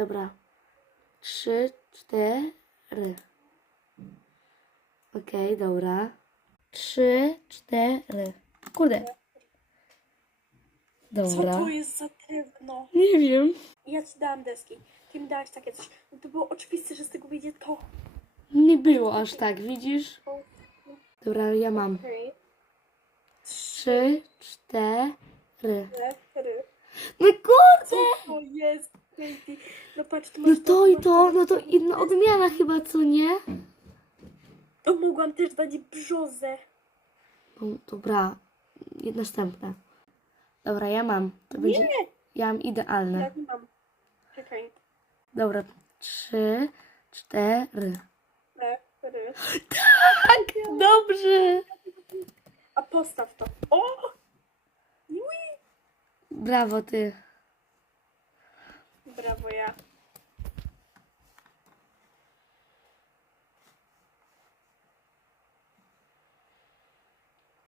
Dobra. Trzy, cztery. Okej, dobra. Trzy, cztery. Kurde. Co Dobra. to jest za drewno? Nie wiem. Ja ci dałam deski. Ty mi dałeś takie coś. No to było oczywiste, że z tego wyjdzie to. Nie było aż tak, widzisz? Dobra, ja mam. Okej. Trzy, cztery. No jest? Katie? No patrz, tu No masz to i to, no to inna odmiana chyba, co nie? To mogłam też dać brzozę. No, dobra, następne. Dobra, ja mam. To będzie. Nie! Ja mam idealne. Ja nie mam. Czekaj. Dobra, trzy, cztery. Cztery. Tak, dobrze. A postaw to. O! Brawo ty. Brawo ja.